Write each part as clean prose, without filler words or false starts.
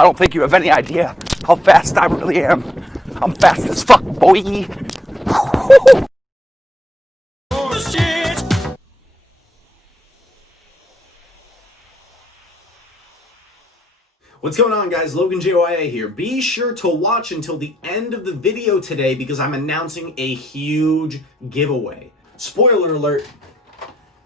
I don't think you have any idea how fast I really am. I'm fast as fuck, boy. What's going on, guys? LoganJYA here. Be sure to watch until the end of the video today because I'm announcing a huge giveaway. Spoiler alert,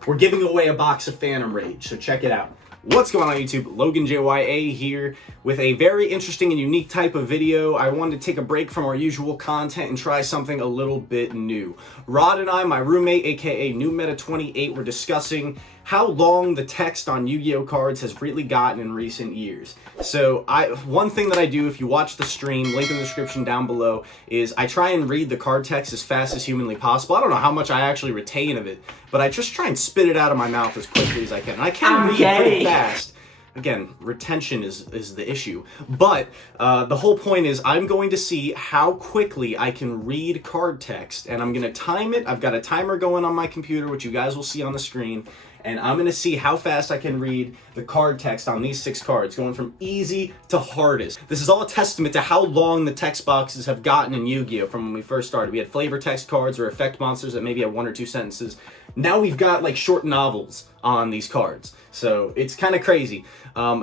we're giving away a box of Phantom Rage, so check it out. What's going on YouTube? LoganJYA here with a very interesting and unique type of video. I wanted to take a break from our usual content and try something a little bit new. Rod and I, my roommate, aka New Meta 28, were discussing how long the text on Yu-Gi-Oh cards has really gotten in recent years. So one thing that I do, if you watch the stream, link in the description down below, is I try and read the card text as fast as humanly possible. I don't know how much I actually retain of it, but I just try and spit it out of my mouth as quickly as I can. And I can read pretty fast. Again, retention is the issue. But the whole point is I'm going to see how quickly I can read card text, and I'm going to time it. I've got a timer going on my computer, which you guys will see on the screen, and I'm going to see how fast I can read the card text on these 6 cards, going from easy to hardest. This is all a testament to how long the text boxes have gotten in Yu-Gi-Oh! From when we first started. We had flavor text cards or effect monsters that maybe had 1 or 2 sentences. Now we've got like short novels on these cards. So it's kind of crazy.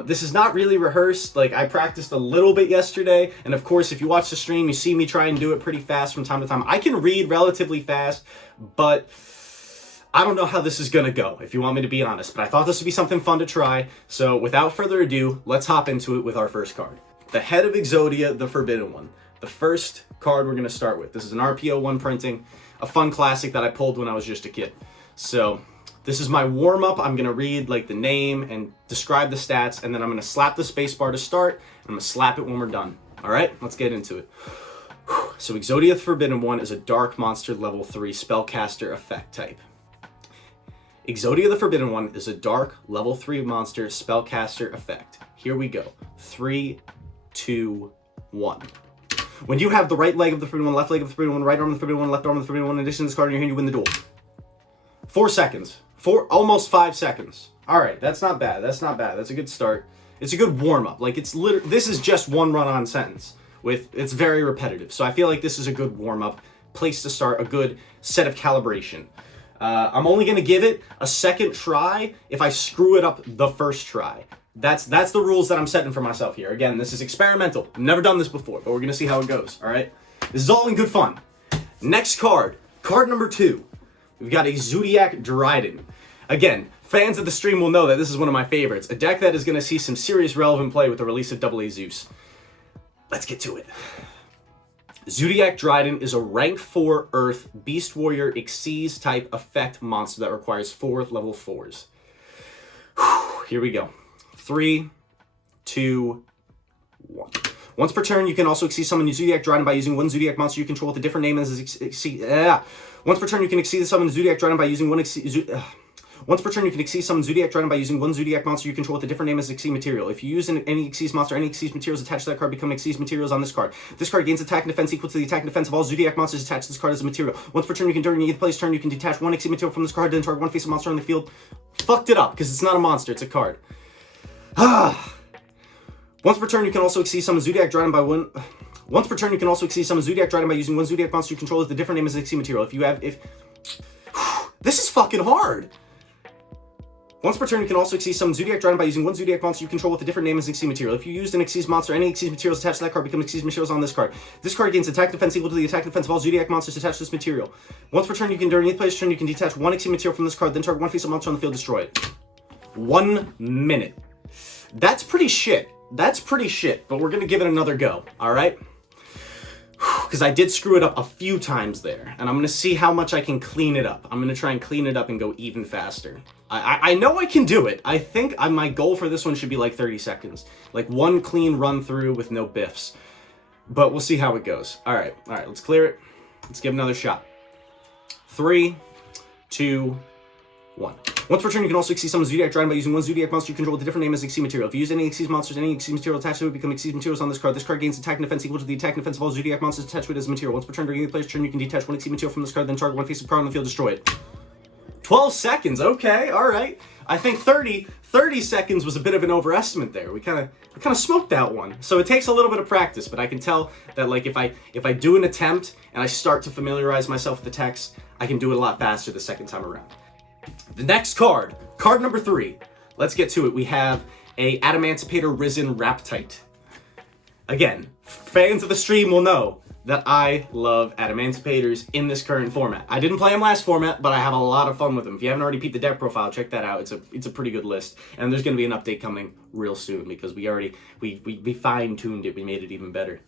This is not really rehearsed. Like, I practiced a little bit yesterday, and of course if you watch the stream you see me try and do it pretty fast from time to time. I can read relatively fast, but I don't know how this is gonna go, if you want me to be honest, but I thought this would be something fun to try. So without further ado, let's hop into it with our first card. The Head of Exodia, the Forbidden One. The first card we're gonna start with. This is an RPO1 printing, a fun classic that I pulled when I was just a kid. So this is my warm-up. I'm gonna read like the name and describe the stats, and then I'm gonna slap the spacebar to start, and I'm gonna slap it when we're done. All right, let's get into it. So Exodia the Forbidden One is a dark monster level 3 spellcaster effect type. Exodia the Forbidden One is a dark level 3 monster spellcaster effect. Here we go. 3, 2, 1. When you have the right leg of the Forbidden One, left leg of the Forbidden One, right arm of the Forbidden One, left arm of the Forbidden One, in addition to this card in your hand, you win the duel. 4 seconds. Almost 5 seconds. All right, that's not bad. That's not bad. That's a good start. It's a good warm-up. Like, this is just one run-on sentence. It's very repetitive. So I feel like this is a good warm-up, place to start, a good set of calibration. I'm only going to give it a second try if I screw it up the first try. That's the rules that I'm setting for myself here. Again, this is experimental. I've never done this before, but we're going to see how it goes, all right? This is all in good fun. Next card, card number 2. We've got a Zodiac Dryden. Again, fans of the stream will know that this is one of my favorites. A deck that is going to see some serious relevant play with the release of AA-Zues. Let's get to it. Zodiac Dryden is a rank 4 Earth Beast Warrior Xyz type effect monster that requires 4 level 4s. Here we go. 3, 2, 1. Once per turn, you can also Xyz summon Zodiac Dryden by using 1 Zodiac monster you control with a different name as Xyz. Once per turn, you can Xyz summon Zodiac Dryden by using 1 Xyz. Once per turn, you can Xyz summon Zodiac Dryden by using 1 Zodiac monster you control with a different name as Xyz material. If you use any Xyz monster, any Xyz materials attached to that card become Xyz materials on this card. This card gains attack and defense equal to the attack and defense of all Zodiac monsters attached to this card as a material. Once per turn, you can during either player's turn, you can detach 1 Xyz material from this card, then target 1 face of monster on the field. Fucked it up, because it's not a monster, it's a card. Once per turn, you can also Xyz summon Zodiac Dryden by 1... Once per turn, you can also Xyz summon Zodiac Dryden by using 1 Zodiac monster you control with a different name as Xyz material. This is fucking hard! Once per turn, you can also Xyz summon Zodiac Dryden by using 1 Zodiac monster you control with a different name as Xyz material. If you used an Xyz monster, any Xyz materials attached to that card become Xyz materials on this card. This card gains attack defense equal to the attack defense of all Zodiac monsters attached to this material. Once per turn, you can during each player's turn, you can detach 1 Xyz material from this card, then target 1 face of monster on the field, destroy it. 1 minute. That's pretty shit. That's pretty shit, but we're gonna give it another go, alright? Because I did screw it up a few times there, and I'm going to see how much I can clean it up. I'm going to try and clean it up and go even faster. I know I can do it. I think my goal for this one should be like 30 seconds. Like 1 clean run through with no biffs. But we'll see how it goes. Alright, let's clear it. Let's give it another shot. 3, 2, 1. Once per turn, you can also Xyz summon Zodiac Dryden by using 1 Zodiac monster you control with a different name as Xyz material. If you use any Xyz monsters, any Xyz material attached to it become Xyz materials on this card. This card gains attack and defense equal to the attack and defense of all Zodiac monsters attached to it as material. Once per turn, during the player's turn, you can detach 1 Xyz material from this card, then target 1 face of card on the field, destroy it. 12 seconds, okay, alright. I think 30 30 seconds was a bit of an overestimate there. We kind of smoked that one. So it takes a little bit of practice, but I can tell that like if I do an attempt and I start to familiarize myself with the text, I can do it a lot faster the second time around. The next card number 3. Let's get to it. We have a Adamantipator Risen Raptite. Again, fans of the stream will know that I love Adamanticators in this current format. I didn't play them last format, but I have a lot of fun with them. If you haven't already peeped the deck profile, check that out. It's a pretty good list. And there's going to be an update coming real soon because we fine-tuned it. We made it even better.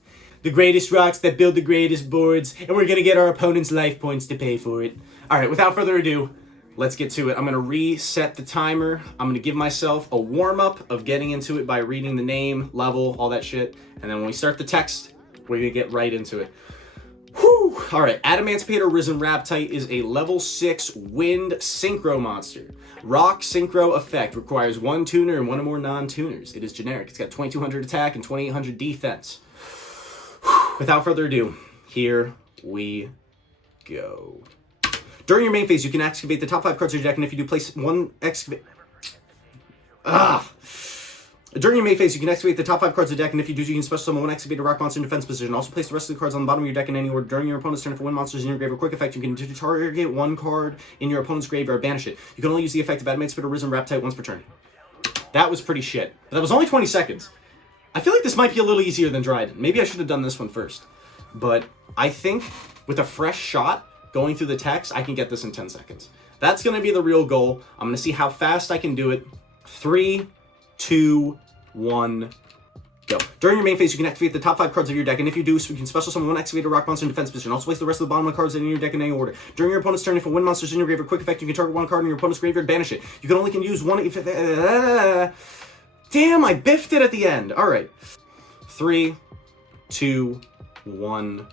The greatest rocks that build the greatest boards, and we're going to get our opponent's life points to pay for it. All right, without further ado, let's get to it. I'm going to reset the timer. I'm going to give myself a warm-up of getting into it by reading the name, level, all that shit. And then when we start the text, we're going to get right into it. Whew! All right, Adamantipator Risen Raptite is a level 6 wind synchro monster. Rock synchro effect requires 1 tuner and 1 or more non-tuners. It is generic. It's got 2200 attack and 2800 defense. Whew! Without further ado, here we go. During your main phase, you can excavate the top 5 cards of your deck, and if you do, place 1 excavate. During your main phase, you can excavate the top 5 cards of the deck, and if you do, you can special summon 1 excavated rock monster in defense position. Also place the rest of the cards on the bottom of your deck in any order. During your opponent's turn, for when monsters in your graveyard quick effect, you can target 1 card in your opponent's graveyard, banish it. You can only use the effect of Adamantipator Risen Raptite once per turn. That was pretty shit. But that was only 20 seconds. I feel like this might be a little easier than Dryden. Maybe I should have done this one first. But I think with a fresh shot, going through the text, I can get this in 10 seconds. That's going to be the real goal. I'm going to see how fast I can do it. 3, 2, 1, go. During your main phase, you can activate the top 5 cards of your deck, and if you do, so you can special summon 1 excavated rock monster in defense position. Also place the rest of the bottom of the cards in your deck in any order. During your opponent's turn, if a wind monster is in your graveyard quick effect, you can target 1 card in your opponent's graveyard, banish it. You can only use 1 if... Damn, I biffed it at the end. All right. 3, 2, 1,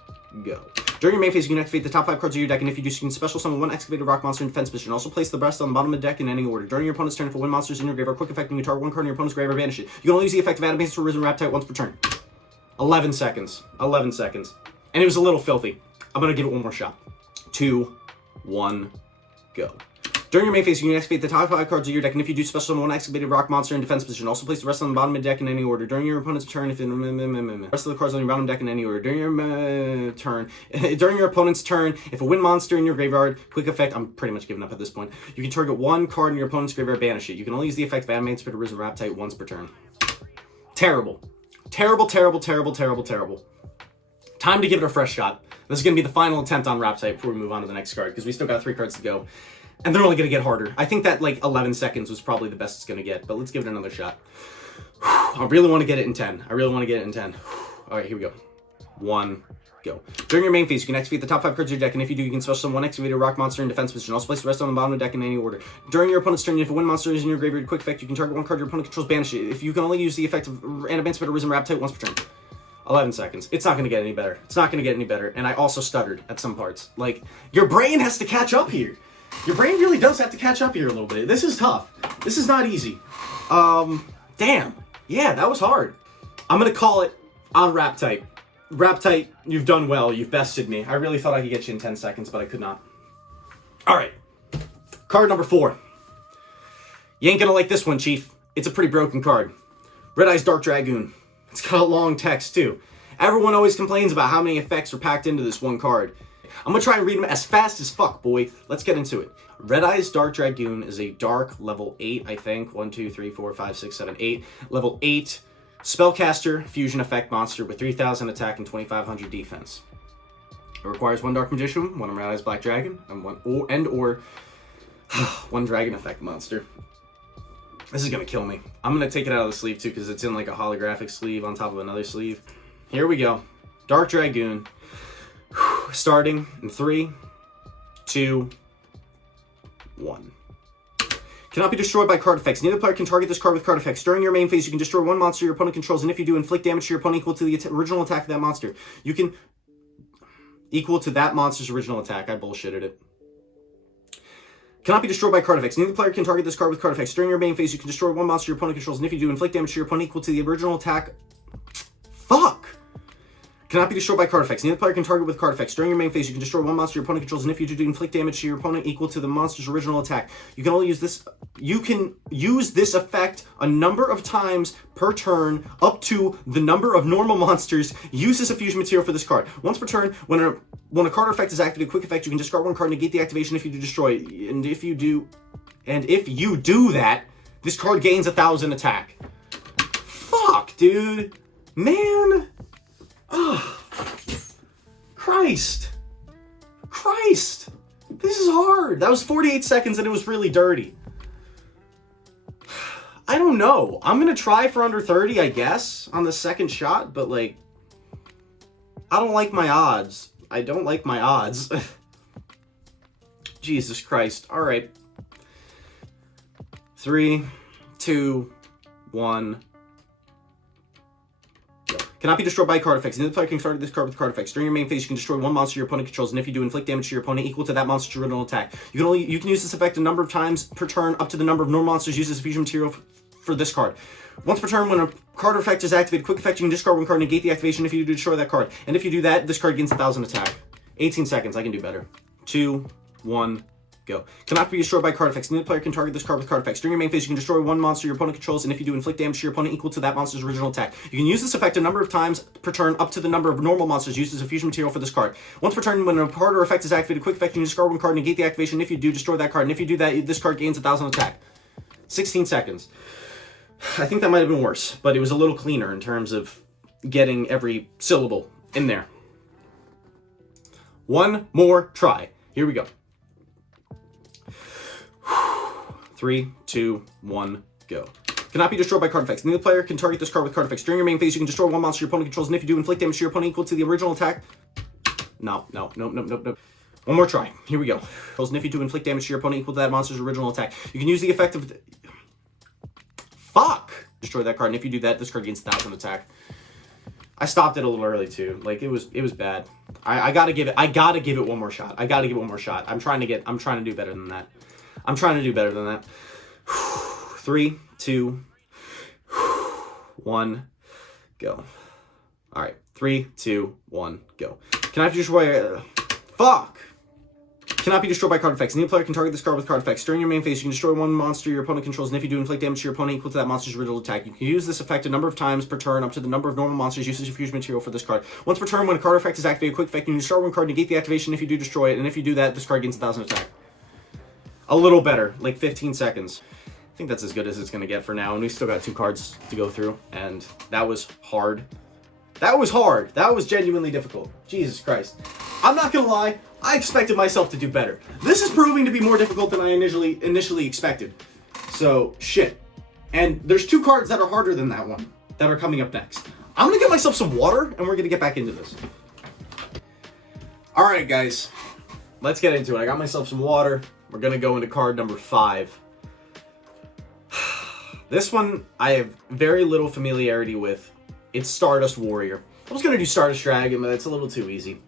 go. During your main phase, you can activate the top 5 cards of your deck, and if you do, so you can special summon 1 excavated rock monster in defense position. Also place the rest on the bottom of the deck in any order. During your opponent's turn, if a wind monster is in your graveyard quick effect, you can target 1 card in your opponent's graveyard, banish it. You can only use the effect of Adamantipator Risen Raptite once per turn. 11 seconds. 11 seconds. And it was a little filthy. I'm going to give it one more shot. 2, 1, go. During your main phase, you can activate the top 5 cards of your deck, and if you do, special summon 1 excavated rock monster in defense position. Also place the rest on the bottom of the deck in any order. During your opponent's turn, if the rest of the cards on your bottom deck in any order. During your during your opponent's turn, if a wind monster in your graveyard, quick effect, I'm pretty much giving up at this point. You can target 1 card in your opponent's graveyard, banish it. You can only use the effect of Adamantipator Risen Raptite once per turn. Terrible. Terrible, terrible, terrible, terrible, terrible. Time to give it a fresh shot. This is going to be the final attempt on Raptite before we move on to the next card, because we still got 3 cards to go. And they're only going to get harder. I think that like 11 seconds was probably the best it's going to get, but let's give it another shot. I really want to get it in 10. I really want to get it in 10. All right, here we go. 1, go. During your main phase, you can activate the top 5 cards of your deck, and if you do, you can special summon 1 excavated rock monster in defense position. Also place the rest on the bottom of the deck in any order. During your opponent's turn, if a wind monster is in your graveyard quick effect, you can target 1 card your opponent controls, banish it. If you can only use the effect of Adamantipator Risen Raptite once per turn. 11 seconds. It's not going to get any better. It's not going to get any better. And I also stuttered at some parts. Like, your brain has to catch up here. Your brain really does have to catch up here a little bit. This is tough. This is not easy. Damn. Yeah, that was hard. I'm going to call it on Raptite. Raptite, you've done well. You've bested me. I really thought I could get you in 10 seconds, but I could not. All right. Card number 4. You ain't going to like this one, Chief. It's a pretty broken card. Red Eyes Dark Dragoon. It's got a long text, too. Everyone always complains about how many effects are packed into this one card. I'm going to try and read them as fast as fuck, boy. Let's get into it. Red Eyes Dark Dragoon is a dark level 8, I think. 1, 2, 3, 4, 5, 6, 7, 8. Level 8 spellcaster fusion effect monster with 3,000 attack and 2,500 defense. It requires 1 Dark Magician, 1 Red Eyes Black Dragon, and 1 Dragon effect monster. This is going to kill me. I'm going to take it out of the sleeve, too, because it's in like a holographic sleeve on top of another sleeve. Here we go. Dark Dragoon. Starting in 3, 2, 1. Cannot be destroyed by card effects. Neither player can target this card with card effects. During your main phase, you can destroy 1 monster your opponent controls, and if you do, inflict damage to your opponent equal to the original attack of that monster. You can... equal to that monster's original attack. I bullshitted it. Cannot be destroyed by card effects. Neither player can target this card with card effects. During your main phase, you can destroy 1 monster your opponent controls, and if you do, inflict damage to your opponent equal to the original attack... Fuck! Cannot be destroyed by card effects. Neither player can target with card effects. During your main phase, you can destroy one monster your opponent controls, and if you do, inflict damage to your opponent equal to the monster's original attack. You can only use this. You can use this effect a number of times per turn, up to the number of normal monsters. Use this fusion material for this card. Once per turn, when a card effect is activated, quick effect, you can discard one card, negate the activation if you do destroy. And if you do that, this card gains 1,000 attack. Fuck, dude, man. Oh, Christ. This is hard. That was 48 seconds and it was really dirty. I don't know. I'm going to try for under 30, I guess, on the second shot, but like, I don't like my odds. I don't like my odds. Jesus Christ. All right. 3, 2, 1. Cannot be destroyed by card effects. Neither player can target this card with card effects. During your main phase, you can destroy one monster your opponent controls, and if you do, inflict damage to your opponent equal to that monster's original attack. You can use this effect a number of times per turn, up to the number of normal monsters used as fusion material for this card. Once per turn, when a card effect is activated, quick effect, you can discard one card, negate the activation if you do destroy that card. And if you do that, this card gains 1,000 attack. 18 seconds. I can do better. 2, 1. Go. Cannot be destroyed by card effects. Neither player can target this card with card effects. During your main phase, you can destroy one monster your opponent controls, and if you do, inflict damage to your opponent equal to that monster's original attack. You can use this effect a number of times per turn, up to the number of normal monsters used as a fusion material for this card. Once per turn, when a card or effect is activated, quick effect, you can discard one card, negate the activation. If you do, destroy that card, and if you do that, this card gains 1,000 attack. 16 seconds. I think that might have been worse, but it was a little cleaner in terms of getting every syllable in there. One more try. Here we go. 3, 2, 1, go. Cannot be destroyed by card effects. Neither player can target this card with card effects. During your main phase, you can destroy one monster your opponent controls, and if you do, inflict damage to your opponent equal to the original attack. No. One more try. Here we go. And if you do, inflict damage to your opponent equal to that monster's original attack. You can use the effect of... Fuck! Destroy that card, and if you do that, this card gains 1,000 attack. I stopped it a little early too. Like, it was bad. I gotta give it one more shot. I'm trying to do better than that. 3, 2, 1, go. All right. 3, 2, 1, go. Cannot be destroyed. Fuck. Cannot be destroyed by card effects. Neither player can target this card with card effects. During your main phase, you can destroy one monster your opponent controls, and if you do, inflict damage to your opponent equal to that monster's original attack. You can use this effect a number of times per turn, up to the number of normal monsters used as a fusion material for this card. Once per turn, when a card effect is activated, quick effect, you can discard one card, negate the activation if you do destroy it, and if you do that, this card gains 1,000 attack. A little better, like 15 seconds. I think that's as good as it's going to get for now, and we still got 2 cards to go through, and that was hard. That was genuinely difficult. Jesus Christ. I'm not going to lie, I expected myself to do better. This is proving to be more difficult than I initially expected. So, shit. And there's 2 cards that are harder than that one that are coming up next. I'm going to get myself some water, and we're going to get back into this. Alright, guys. Let's get into it. I got myself some water. We're going to go into card number 5. This one I have very little familiarity with. It's Stardust Warrior. I was going to do Stardust Dragon, but it's a little too easy.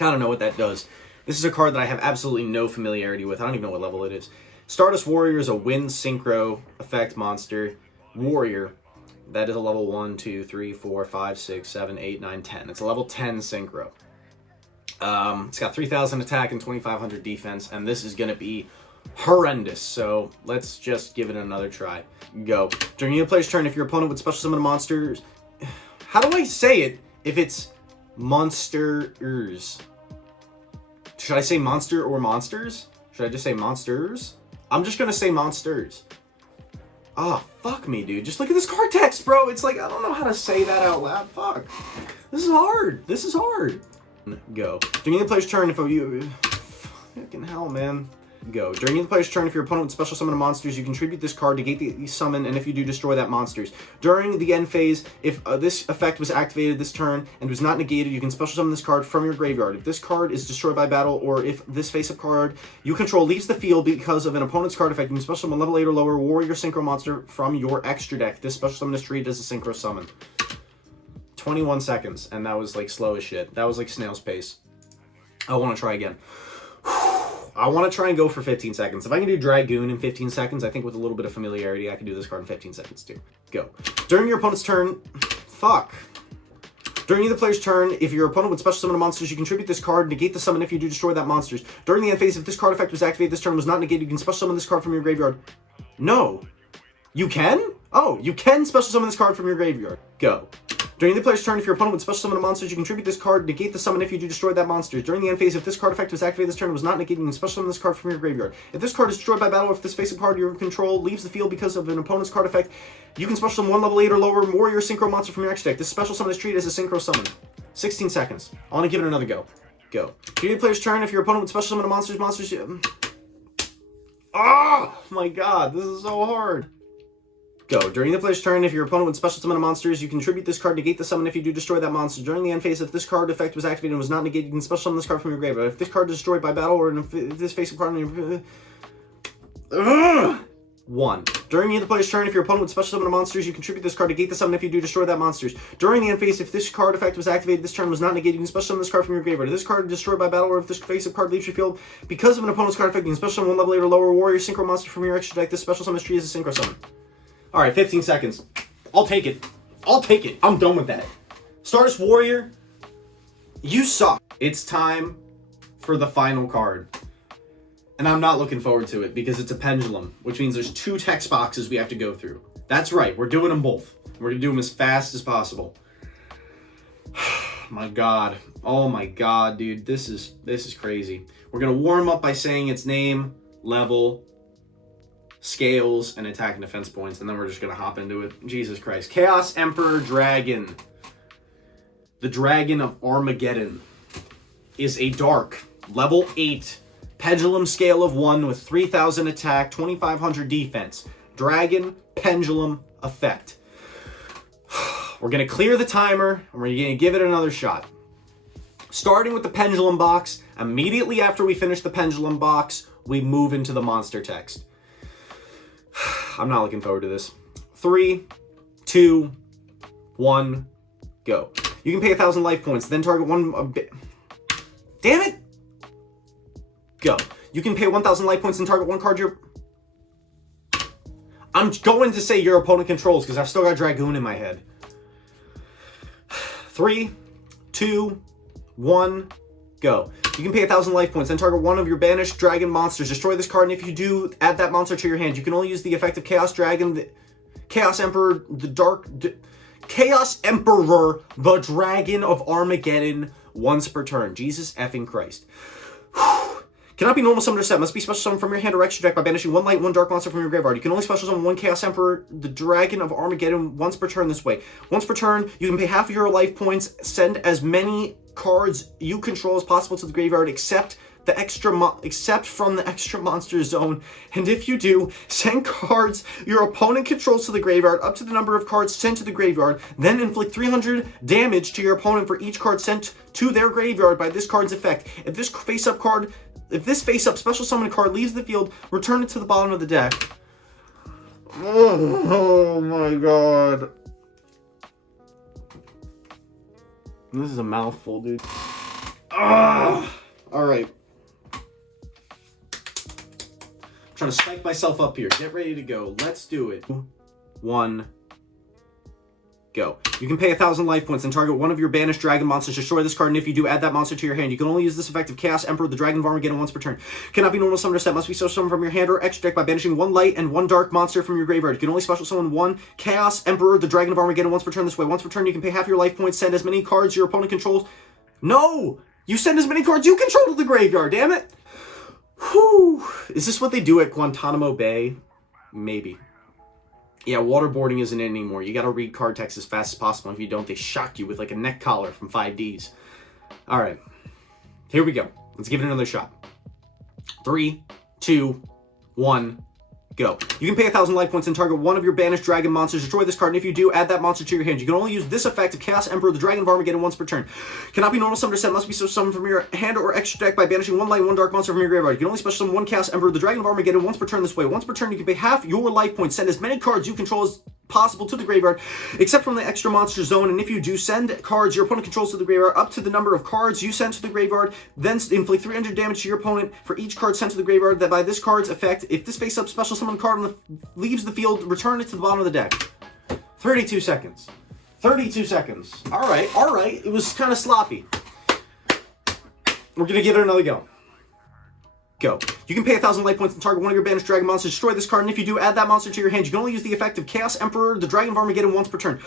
I don't know what that does. This is a card that I have absolutely no familiarity with. I don't even know what level it is. Stardust Warrior is a wind synchro effect monster. Warrior. That is a level 1, 2, 3, 4, 5, 6, 7, 8, 9, 10. It's a level 10 synchro. It's got 3,000 attack and 2,500 defense, and this is going to be horrendous. So let's just give it another try. Go. During your player's turn, if your opponent would special summon monsters... How do I say it if it's monsters? Should I say monster or monsters? Should I just say monsters? I'm just going to say monsters. Ah, fuck me, dude. Just look at this card text, bro. It's like, I don't know how to say that out loud. Fuck. This is hard. Go. During the player's turn, if you... Fucking hell, man. Go. During the player's turn, if your opponent would special summon monsters, you contribute this card, negate the summon, and if you do, destroy that monsters. During the end phase, if this effect was activated this turn and was not negated, you can special summon this card from your graveyard. If this card is destroyed by battle, or if this face-up card you control leaves the field because of an opponent's card effect, you can special summon level 8 or lower warrior synchro monster from your extra deck. This special summon is treated as a synchro summon. 21 seconds, and that was like slow as shit. That was like snail's pace. I want to try again. I want to try and go for 15 seconds. If I can do Dragoon in 15 seconds, I think with a little bit of familiarity, I can do this card in 15 seconds too. Go. During your opponent's turn... Fuck. During either player's turn, if your opponent would special summon a monster, you contribute this card, negate the summon if you do destroy that monster. During the end phase, if this card effect was activated, this turn was not negated, you can special summon this card from your graveyard. No. You can? Oh, you can special summon this card from your graveyard. Go. During the player's turn, if your opponent would special summon a monster, you contribute this card, negate the summon if you do destroy that monster. During the end phase, if this card effect was activated, this turn was not negated, you can special summon this card from your graveyard. If this card is destroyed by battle, or if this face-up card you control leaves the field because of an opponent's card effect, you can special summon 1 level 8 or lower warrior synchro monster from your extra deck. This special summon is treated as a synchro summon. 16 seconds. I want to give it another go. Go. During the player's turn, if your opponent would special summon a monster, oh my god, this is so hard. Go. During the player's turn, if your opponent would special summon a monster, you contribute this card, negate the summon if you do destroy that monster. During the end phase, if this card effect was activated and was not negated, you can special summon this card from your graveyard. If this card is destroyed by battle, or if this face-up card... 1. During either player's turn, if your opponent would special summon a monster, you contribute this card, negate the summon if you do destroy that monster. During the end phase, if this card effect was activated, this turn was not negated, you can special summon this card from your graveyard. If this card is destroyed by battle, or if this face-up card leaves your field because of an opponent's card effect, you can special summon 1 level 8 or lower warrior synchro monster from your extra deck. This special summon is treated as a synchro summon. Alright, 15 seconds. I'll take it. I'll take it. I'm done with that. Stardust Warrior, you suck. It's time for the final card. And I'm not looking forward to it because it's a pendulum, which means there's 2 text boxes we have to go through. That's right, we're doing them both. We're gonna do them as fast as possible. My god. Oh my god, dude. This is crazy. We're gonna warm up by saying its name, level, scales, and attack and defense points, and then we're just gonna hop into it. Jesus Christ. Chaos Emperor Dragon. The Dragon of Armageddon is a dark, level 8, pendulum scale of 1 with 3,000 attack, 2,500 defense. Dragon pendulum effect. We're gonna clear the timer, and we're gonna give it another shot. Starting with the pendulum box, immediately after we finish the pendulum box, we move into the monster text. I'm not looking forward to this. 3, 2, 1, go. You can pay 1,000 life points, then target one... Damn it! Go. You can pay 1,000 life points and target one card your... I'm going to say your opponent controls because I've still got Dragoon in my head. 3, 2, 1, go. You can pay 1,000 life points, then target one of your banished dragon monsters. Destroy this card, and if you do, add that monster to your hand. You can only use the effect of Chaos Dragon, the Chaos Emperor, Chaos Emperor, the Dragon of Armageddon, once per turn. Jesus effing Christ. Cannot be normal summoned or set. Must be special summoned from your hand or extra deck by banishing 1 light, 1 dark monster from your graveyard. You can only special summon 1 Chaos Emperor, the Dragon of Armageddon, once per turn this way. Once per turn, you can pay half of your life points, send as many cards you control as possible to the graveyard, except from the extra monster zone. And if you do, send cards your opponent controls to the graveyard up to the number of cards sent to the graveyard, then inflict 300 damage to your opponent for each card sent to their graveyard by this card's effect. If this face-up special summon card leaves the field, return it to the bottom of the deck. Oh my god. This is a mouthful, dude. Alright. Trying to spike myself up here. Get ready to go. Let's do it. 1, go. You can pay 1,000 life points and target one of your banished dragon monsters. Destroy this card, and if you do, add that monster to your hand. You can only use this effect of Chaos Emperor, the Dragon of Armageddon, once per turn. Cannot be normal summoned or set. Must be special summoned from your hand or extra deck by banishing 1 light and 1 dark monster from your graveyard. You can only special summon 1 Chaos Emperor, the Dragon of Armageddon, once per turn this way. Once per turn, you can pay half your life points. Send as many cards your opponent controls. No! You send as many cards you control to the graveyard, damn it! Whew. Is this what they do at Guantanamo Bay? Maybe. Yeah, waterboarding isn't in anymore. You gotta read card text as fast as possible. If you don't, they shock you with like a neck collar from 5Ds. Alright. Here we go. Let's give it another shot. 3, 2, 1, go. You can pay 1,000 life points and target one of your banished dragon monsters. Destroy this card, and if you do, add that monster to your hand. You can only use this effect of Chaos Emperor, the Dragon of Armageddon, once per turn. Cannot be normal summoned or set. Must be so summoned from your hand or extra deck by banishing 1 light, 1 dark monster from your graveyard. You can only special summon 1 Chaos Emperor, the Dragon of Armageddon, once per turn this way. Once per turn, you can pay half your life points. Send as many cards you control as possible to the graveyard, except from the extra monster zone, and if you do, send cards your opponent controls to the graveyard up to the number of cards you sent to the graveyard, then inflict 300 damage to your opponent for each card sent to the graveyard. That by this card's effect, if this face-up special summon card leaves the field, return it to the bottom of the deck. 32 seconds. 32 seconds. All right, all right. It was kind of sloppy. We're going to give it another go. Go. You can pay 1,000 life points and target one of your banished dragon monsters. Destroy this card, and if you do, add that monster to your hand. You can only use the effect of Chaos Emperor, the Dragon of Armageddon, once per turn.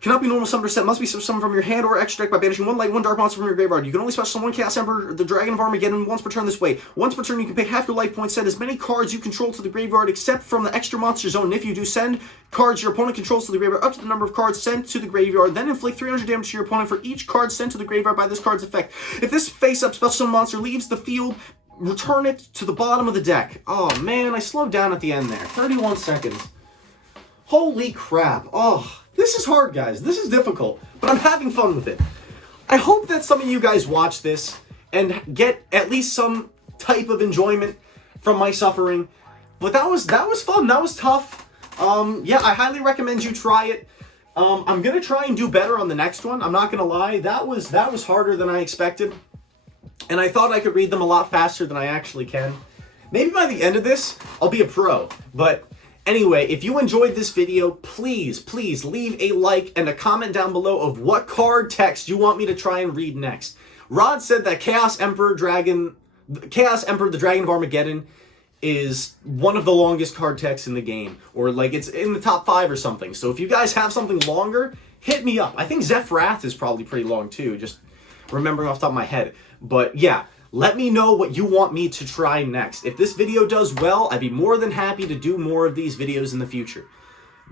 Cannot be normal summoned or set. Must be summoned from your hand or extract by banishing one light, one dark monster from your graveyard. You can only special summon one Chaos Emperor, the Dragon of Armageddon, once per turn this way. Once per turn, you can pay half your life points. Send as many cards you control to the graveyard, except from the extra monster zone. And if you do, send cards your opponent controls to the graveyard up to the number of cards sent to the graveyard. Then inflict 300 damage to your opponent for each card sent to the graveyard by this card's effect. If this face-up special summon monster leaves the field, return it to the bottom of the deck. Oh man, I slowed down at the end there. 31 seconds. Holy crap. Oh, this is hard, guys. This is difficult, but I'm having fun with it. I hope that some of you guys watch this and get at least some type of enjoyment from my suffering. But that was fun. That was tough. Yeah, I highly recommend you try it. I'm gonna try and do better on the next one. I'm not gonna lie. That was harder than I expected. And I thought I could read them a lot faster than I actually can. Maybe by the end of this, I'll be a pro. But anyway, if you enjoyed this video, please leave a like and a comment down below of what card text you want me to try and read next. Rod said that Chaos Emperor, the Dragon of Armageddon, is one of the longest card texts in the game. Or like it's in the top 5 or something. So if you guys have something longer, hit me up. I think Zeph Wrath is probably pretty long too, just remembering off the top of my head. But yeah, let me know what you want me to try next. If this video does well, I'd be more than happy to do more of these videos in the future.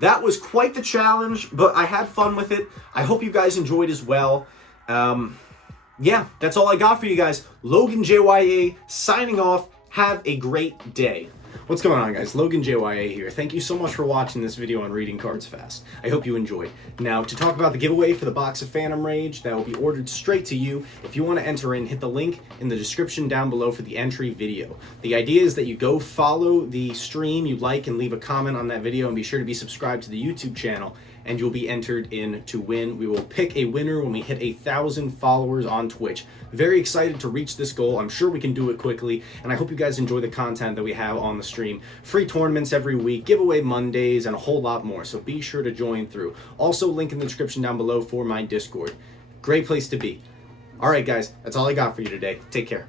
That was quite the challenge, but I had fun with it. I hope you guys enjoyed as well. Yeah, that's all I got for you guys. LoganJYA signing off. Have a great day. What's going on, guys? LoganJYA here. Thank you so much for watching this video on reading cards fast. I hope you enjoyed. Now, to talk about the giveaway for the box of Phantom Rage that will be ordered straight to you, if you want to enter in, hit the link in the description down below for the entry video. The idea is that you go follow the stream you like and leave a comment on that video, and be sure to be subscribed to the YouTube channel, and you'll be entered in to win. We will pick a winner when we hit 1,000 followers on Twitch. Very excited to reach this goal. I'm sure we can do it quickly, and I hope you guys enjoy the content that we have on the stream. Free tournaments every week, giveaway Mondays, and a whole lot more, so be sure to join through. Also, link in the description down below for my Discord. Great place to be. All right, guys, that's all I got for you today. Take care.